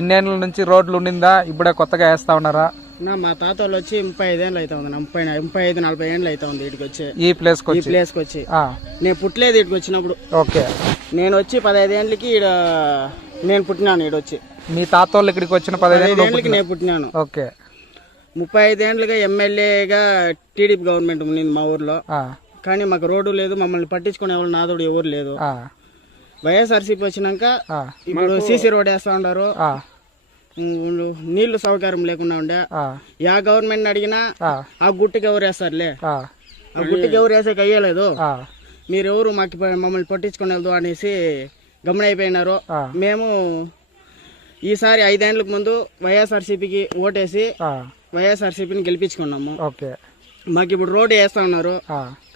ఇన్నేళ్ళ నుంచి రోడ్లు ఉండిందా ఇప్పుడే కొత్తగా వేస్తా ఉన్నారా నా మా తాత వాళ్ళు వచ్చి ముప్పై ఐదేళ్ళు అయితే ఉంది ముప్పై ముప్పై ఐదు నలభై ఏళ్ళు అయితే ఉంది వచ్చి ఈ ప్లేస్ ఈ ప్లేస్కి వచ్చి నేను పుట్టలేదు ఇటుకి వచ్చినప్పుడు ఓకే నేను వచ్చి పదహైదు ఏళ్ళకి ఈడ నేను పుట్టినాను ఈడ వచ్చి మీ తాత వాళ్ళు ఇక్కడికి వచ్చిన పదహైదు ఏళ్ళకి నేను పుట్టినాను ఓకే ముప్పై ఐదేండ్లుగా ఎమ్మెల్యేగా టీడీపీ గవర్నమెంట్ ఉంది మా ఊర్లో కానీ మాకు రోడ్డు లేదు మమ్మల్ని పట్టించుకునే వాళ్ళు నాదోడు ఎవరు లేదు వైఎస్ఆర్సీపీ వచ్చినాక ఇప్పుడు సీసీ రోడ్ వేస్తా ఉండారు నీళ్లు సౌకర్యం లేకుండా ఉండే యా గవర్నమెంట్ అడిగినా ఆ గుట్టుకి ఎవరు వేస్తారులే ఆ గుట్టుకి ఎవరు వేసే అయ్యలేదు మీరు ఎవరు మాకు మమ్మల్ని పట్టించుకునేదు అనేసి గమనైపోయినారు మేము ఈసారి ఐదేళ్లకు ముందు వైఎస్ఆర్సీపీకి ఓటేసి వైఎస్ఆర్సీపీని గెలిపించుకున్నాము ఓకే మాకు ఇప్పుడు రోడ్ వేస్తా ఉన్నారు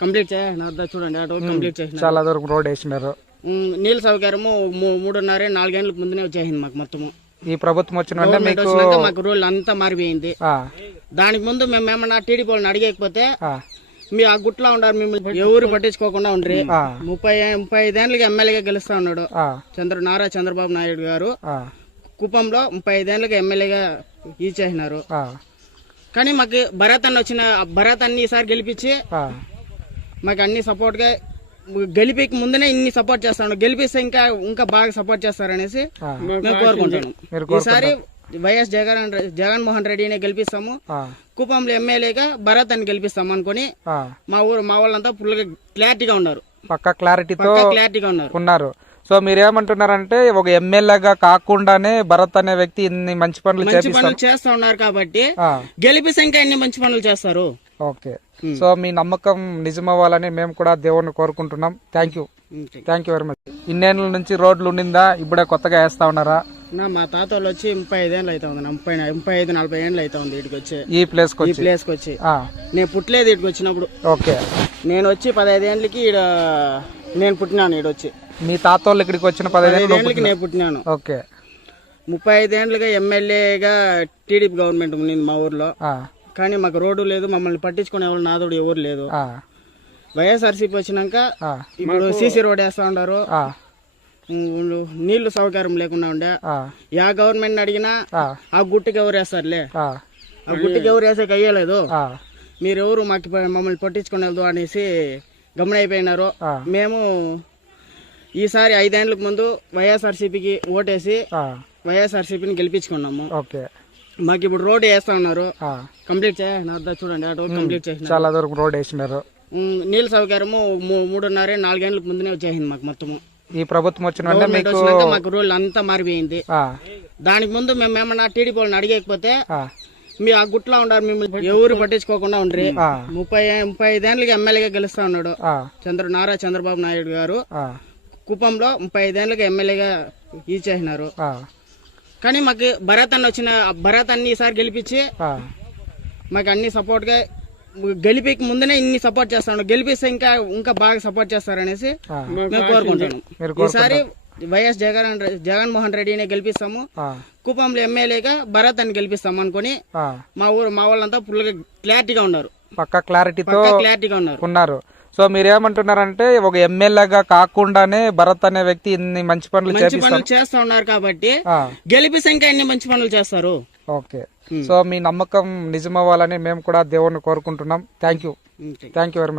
కంప్లీట్ చేయాలి చూడండి కంప్లీట్ చేసి చాలా వరకు రోడ్ వేసినారు నీళ్ళ సౌకర్యము మూడున్నర నాలుగేళ్ళకి ముందునే వచ్చేసింది మాకు మొత్తము ఈ ప్రభుత్వం వచ్చిన మాకు రూల్ అంతా మారిపోయింది దానికి ముందు మేము ఏమన్నా టీడీ వాళ్ళని అడిగకపోతే మీ ఆ గుట్లో ఉన్నారు మిమ్మల్ని ఎవరు పట్టించుకోకుండా ఉండ్రి ముప్పై ముప్పై ఐదేళ్ళకి ఎమ్మెల్యేగా గెలుస్తా ఉన్నాడు చంద్ర నారా చంద్రబాబు నాయుడు గారు కుప్పంలో ముప్పై ఐదేళ్ళకి ఎమ్మెల్యేగా ఇచ్చేసినారు కానీ మాకు భరత్ అన్న వచ్చిన భరత్ అన్ని ఈసారి గెలిపించి మాకు అన్ని సపోర్ట్ గా గెలిపికి ముందే ఇన్ని సపోర్ట్ చేస్తాను గెలిపిస్తే ఇంకా ఇంకా బాగా సపోర్ట్ చేస్తారనేసి మేము కోరుకుంటాను ఈసారి వైఎస్ జగన్ జగన్మోహన్ రెడ్డిని గెలిపిస్తాము కుప్పంలో ఎమ్మెల్యేగా భరత్ అని గెలిపిస్తాము అనుకుని మా ఊరు మా వాళ్ళంతా ఫుల్ గా క్లారిటీగా ఉన్నారు పక్క క్లారిటీతో క్లారిటీగా ఉన్నారు ఉన్నారు సో మీరేమంటున్నారంటే ఒక ఎమ్మెల్యేగా కాకుండానే భరత్ అనే వ్యక్తి ఇన్ని మంచి పనులు చేస్తా ఉన్నారు కాబట్టి గెలిపిస్తే ఇంకా ఇన్ని మంచి పనులు చేస్తారు ఓకే hmm. సో మీ నమ్మకం నిజమవ్వాలని మేము కూడా దేవుణ్ణి కోరుకుంటున్నాం thank you thank you very much ఇన్నేళ్ళ నుంచి రోడ్లు ఉండిందా ఇప్పుడే కొత్తగా వేస్తా ఉన్నారా మా తాత వాళ్ళు వచ్చి ముప్పై ఐదేళ్ళు అవుతా ఉంది ముప్పై ముప్పై ఐదు నలభై ఏళ్ళు అయితే ఉంది ఇటుకు వచ్చి ఈ ప్లేస్ ఈ ప్లేస్ వచ్చి నేను పుట్టలేదు ఇటుకు వచ్చినప్పుడు ఓకే నేను వచ్చి పదహైదు ఏళ్ళకి ఈడ నేను పుట్టినాను ఈడ వచ్చి మీ తాత వాళ్ళు ఇక్కడికి వచ్చిన పదహైదు ఏళ్ళకి నేను పుట్టినాను ఓకే ముప్పై ఐదేళ్ళుగా ఎమ్మెల్యేగా టీడీపీ గవర్నమెంట్ ఉంది మా ఊర్లో కానీ మాకు రోడ్డు లేదు మమ్మల్ని పట్టించుకునే వాళ్ళు నాదుడు ఎవరు లేదు వైఎస్ఆర్సీపీ వచ్చినాక ఇప్పుడు సీసీ రోడ్ వేస్తా ఉన్నారు నీళ్లు సౌకర్యం లేకుండా ఉండే యా గవర్నమెంట్ అడిగినా ఆ గుట్టుకి ఎవరు వేస్తారులే ఆ గుట్టుకి ఎవరు వేసే అయ్యలేదు మీరెవరు మాకు మమ్మల్ని పట్టించుకునేదు అనేసి గమనైపోయినారు మేము ఈసారి ఐదేళ్లకు ముందు వైఎస్ఆర్సీపీకి ఓటేసి వైఎస్ఆర్సీపీని గెలిపించుకున్నాము ఓకే మాకు ఇప్పుడు రోడ్ వేస్తా ఉన్నారు కంప్లీట్ చేసిన చూడండి కంప్లీట్ చేసి చాలా వరకు రోడ్ వేసినారు నీళ్ళ సౌకర్యము మూడున్నర నాలుగు గంటలకు ముందునే వచ్చేసింది మాకు మొత్తము ఈ ప్రభుత్వం వచ్చిన మాకు రూల్ అంతా మారిపోయింది దానికి ముందు మేము ఏమన్నా టీడీపీ వాళ్ళని అడిగకపోతే మీ ఆ గుట్లో ఉన్నారు మిమ్మల్ని ఎవరు పట్టించుకోకుండా ఉండ్రి ముప్పై ముప్పై ఐదేళ్ళకి ఎమ్మెల్యేగా గెలుస్తా ఉన్నాడు చంద్ర నారా చంద్రబాబు నాయుడు గారు కుప్పంలో ముప్పై ఐదేళ్ళకి ఎమ్మెల్యేగా ఈ చేసినారు కానీ మాకు భరత్ అన్న వచ్చిన భరత్ అన్ని ఈసారి గెలిపించి మాకు అన్ని సపోర్ట్ గా గెలిపిక ముందునే ఇన్ని సపోర్ట్ చేస్తాను గెలిపిస్తే ఇంకా ఇంకా బాగా సపోర్ట్ చేస్తారనేసి మేము కోరుకుంటాను ఈసారి వైఎస్ జగన్ జగన్మోహన్ రెడ్డిని గెలిపిస్తాము కుపంలో ఎమ్మెల్యేగా భరత్ అని గెలిపిస్తాము అనుకుని మా ఊరు మా వాళ్ళంతా ఫుల్ గా క్లారిటీగా ఉన్నారు పక్క క్లారిటీ క్లారిటీగా ఉన్నారు సో మీరు ఏమంటున్నారంటే ఒక ఎమ్మెల్యేగా కాకుండానే భరత్ అనే వ్యక్తి ఇన్ని మంచి పనులు చేస్తున్నారు కాబట్టి గెలిపి సంఖ్య మంచి పనులు చేస్తారు ఓకే సో మీ నమ్మకం నిజమవ్వాలని మేము కూడా దేవుణ్ణి కోరుకుంటున్నాం thank you thank you very much